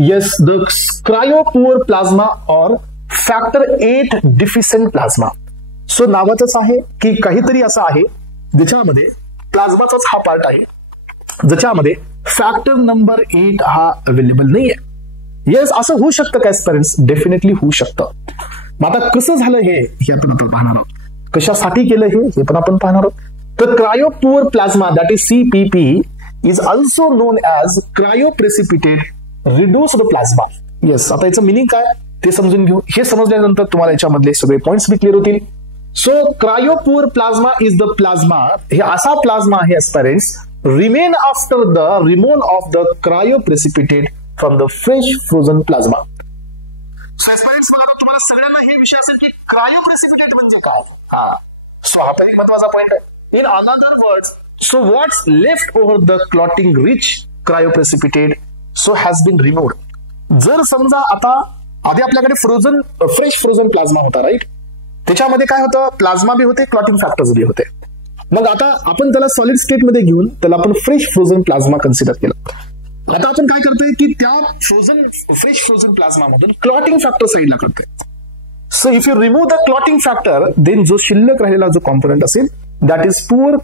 Yes, the cryo poor plasma और factor 8 deficient plasma. So नावातच आहे की काहीतरी असं आहे ज्याच्यामध्ये प्लाझ्माचाच हा पार्ट आहे ज्याच्यामध्ये फॅक्टर नंबर 8 हा अवेलेबल नाहीये. येस, असं होऊ शकतं काय पेरेंट्स? डेफिनेटली होऊ शकतं. मग आता कसं झालं हे आपण पाहणार आहोत. कशासाठी केलं हे पण आपण पाहणार आहोत. तर cryo poor plasma that is CPP is also non as cryo precipitate reduced plasma. Yes, आता याचं मिनिंग काय ते समजून घेऊ. हे समजल्यानंतर तुम्हाला याच्यामधले सगळे पॉइंट्स बी क्लिअर होतील. So cryo poor plasma is the plasma, हे असा प्लाझ्मा आहे aspirants remain after the removal of the cryo precipitate from the fresh frozen plasma. तुम्हाला सगळ्यांना हे विषय असेल की क्रायो प्रेसिपिटेट म्हणजे काय. सो हा पण एक महत्वाचा पॉइंट आहे. In other words, so what's left over the clotting rich cryoprecipitate so has been removed. जर समजा आता आधी आपल्याकडे फ्रेश फ्रोझन प्लाझ्मा होता, राईट. त्याच्यामध्ये काय होतं, प्लाझ्मा बी होते, क्लॉटिंग फॅक्टर्स बी होते. मग आता आपण त्याला सॉलिड स्टेट मध्ये घेऊन त्याला आपण फ्रेश फ्रोझन प्लाझ्मा कन्सिडर केलं. आता आपण काय करतोय की त्या फ्रेश फ्रोझन प्लाझ्मा मधून क्लॉटिंग फॅक्टर साईडला करतोय. So if you remove the clotting factor then जो शिल्लक राहिलेला जो कॉम्पोनंट असेल that is poor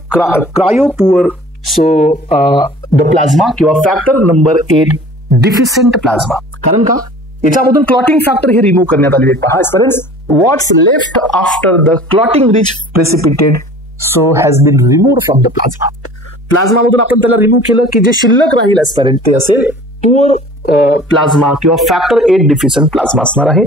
cryo poor so the plasma किंवा फॅक्टर नंबर 8 डिफिशियंट प्लाझ्मा. कारण का याच्यामधून क्लॉटिंग फॅक्टर हे रिमूव्ह करण्यात आलेले आहेत. पहा aspirants, what's left after the clotting rich precipitate so has been removed from the plasma. Plasma मधून आपण त्याला रिमूव्ह केलं की जे शिल्लक राहील एस्पेरेंट ते असेल पुअर प्लाझ्मा किंवा फॅक्टर 8 डिफिशियंट प्लाझ्मा असणार आहे.